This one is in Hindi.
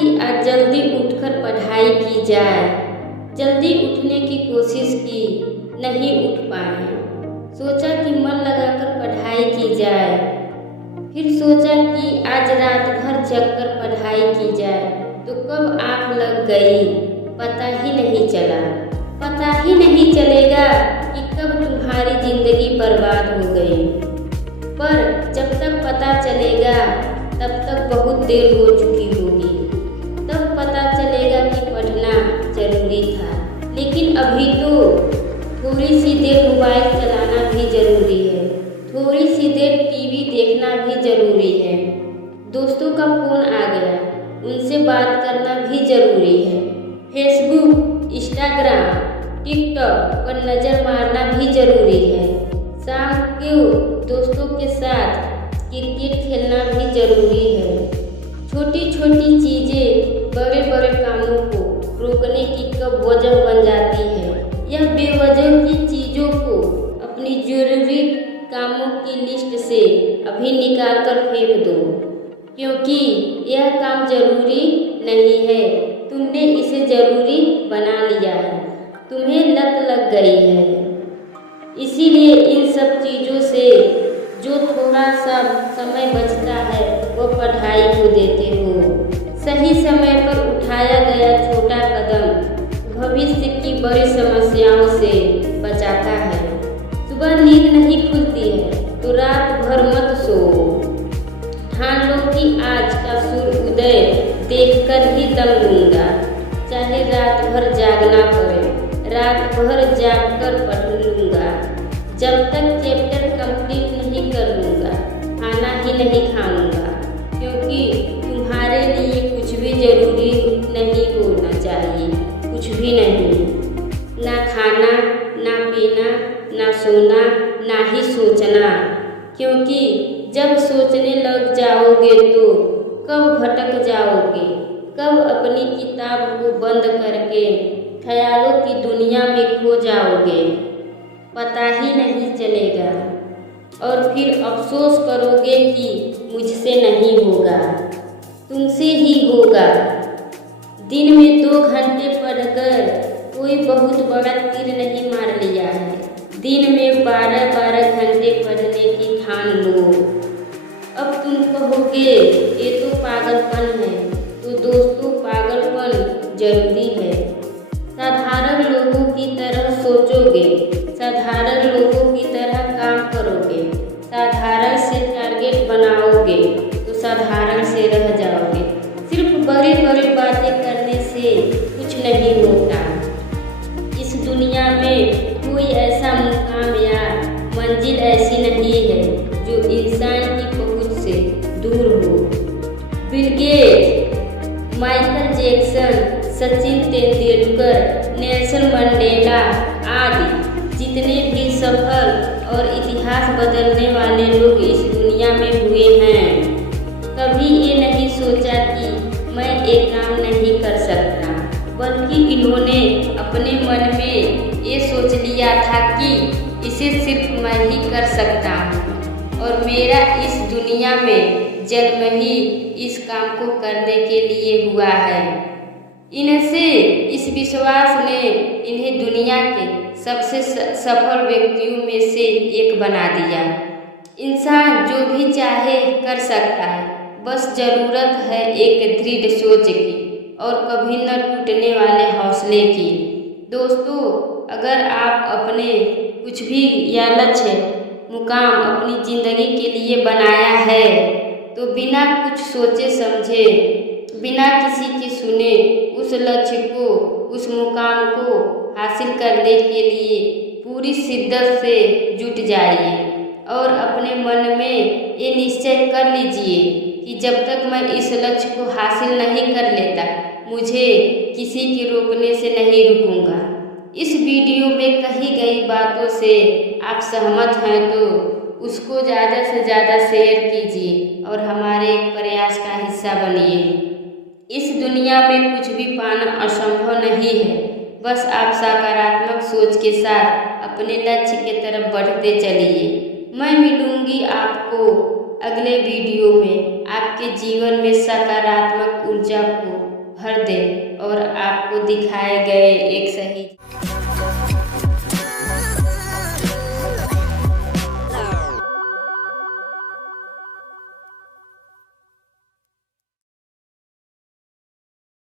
कि आज जल्दी उठकर पढ़ाई की जाए। जल्दी उठने की कोशिश की, नहीं उठ पाए। सोचा कि मन लगाकर पढ़ाई की जाए। फिर सोचा कि आज रात भर जगकर पढ़ाई की जाए, तो कब आँख लग गई पता ही नहीं चला। पता ही नहीं चलेगा कि कब तुम्हारी जिंदगी बर्बाद हो गई। पर जब तक पता चलेगा तब तक बहुत देर हो चुकी होगी। तब पता चलेगा कि पढ़ना जरूरी था। लेकिन अभी तो थोड़ी सी देर मोबाइल चलाना भी जरूरी है, थोड़ी सी देर टीवी देखना भी जरूरी है। दोस्तों का फोन आ गया, उनसे बात करना भी जरूरी है। फेसबुक, इंस्टाग्राम, टिकटॉक पर नज़र मारना भी जरूरी है। शाम को दोस्तों के साथ क्रिकेट खेलना भी जरूरी है। छोटी छोटी चीज़ें बड़े बड़े कामों को रोकने की कब वजह बन जाती है। यह बेवजह की चीज़ों को अपनी जरूरी कामों की लिस्ट से अभी निकाल कर फेंक दो, क्योंकि यह काम जरूरी नहीं है। तुमने इसे जरूरी बना लिया है, तुम्हें लत लग गई है। इसीलिए इन सब चीज़ों से जो थोड़ा सा समय बचता है वो पढ़ाई को देते हो। सही समय पर उठाया गया छोटा कदम भविष्य की बड़ी समस्याओं से बचाता है। सुबह नींद नहीं खुलती है तो रात भर मत सो। ठान लो कि आज का सूर्य उदय देखकर ही दम लूँगा, चाहे रात भर जागना पड़े। रात भर जागकर पढ़ लूँगा, जब तक चैप्टर कंप्लीट नहीं कर लूँगा। खाना ही नहीं खाऊँगा, क्योंकि तुम्हारे लिए कुछ भी जरूरी नहीं होना चाहिए। कुछ भी नहीं, ना खाना, ना पीना, ना सोना, ना ही सोचना। क्योंकि जब सोचने लग जाओगे तो कब भटक जाओगे, कब अपनी किताब को बंद करके ख्यालों की दुनिया में खो जाओगे, पता ही नहीं चलेगा। और फिर अफसोस करोगे कि मुझसे नहीं होगा, तुमसे ही होगा। दिन में 2 घंटे पढ़कर कोई बहुत बड़ा तीर नहीं मार लिया है। दिन में 12-12 घंटे पढ़ने की ठान लो। अब तुम कहोगे ये तो पागलपन है, तो दोस्तों पागलपन जरूरी है। साधारण लोगों की तरह सोचोगे, साधारण लोगों की तरह काम करोगे, साधारण से टारगेट बनाओगे तो साधारण से रह जाओगे। सिर्फ बड़ी बड़ी बातें करने से कुछ नहीं होता। इस दुनिया में कोई ऐसा मुकाम या मंजिल ऐसी नहीं है जो इंसान की पहुंच से दूर हो। Bill Gates, Michael Jackson, Sachin Tendulkar, Nelson Mandela आदि जितने भी सफल और इतिहास बदलने वाले लोग इस दुनिया में हुए हैं, कभी ये नहीं सोचा कि मैं एक काम नहीं कर सकता, बल्कि इन्होंने अपने मन में ये सोच लिया था कि इसे सिर्फ मैं ही कर सकता हूँ और मेरा इस दुनिया में जन्म ही इस काम को करने के लिए हुआ है। इनसे इस विश्वास ने इन्हें दुनिया के सबसे सफल व्यक्तियों में से एक बना दिया। इंसान जो भी चाहे कर सकता है, बस ज़रूरत है एक दृढ़ सोच की और कभी न टूटने वाले हौसले की। दोस्तों, अगर आप अपने कुछ भी या लक्ष्य मुकाम अपनी ज़िंदगी के लिए बनाया है तो बिना कुछ सोचे समझे, बिना किसी की सुने उस लक्ष्य को, उस मुकाम को हासिल करने के लिए पूरी शिद्दत से जुट जाइए और अपने मन में ये निश्चय कर लीजिए कि जब तक मैं इस लक्ष्य को हासिल नहीं कर लेता, मुझे किसी के रोकने से नहीं रुकूंगा। इस वीडियो में कही गई बातों से आप सहमत हैं तो उसको ज़्यादा से ज़्यादा शेयर कीजिए और हमारे प्रयास का हिस्सा बनिए। इस दुनिया में कुछ भी पाना असंभव नहीं है, बस आप सकारात्मक सोच के साथ अपने लक्ष्य की तरफ बढ़ते चलिए। मैं मिलूंगी आपको अगले वीडियो में आपके जीवन में सकारात्मक ऊर्जा को भर दे और आपको दिखाए गए एक सही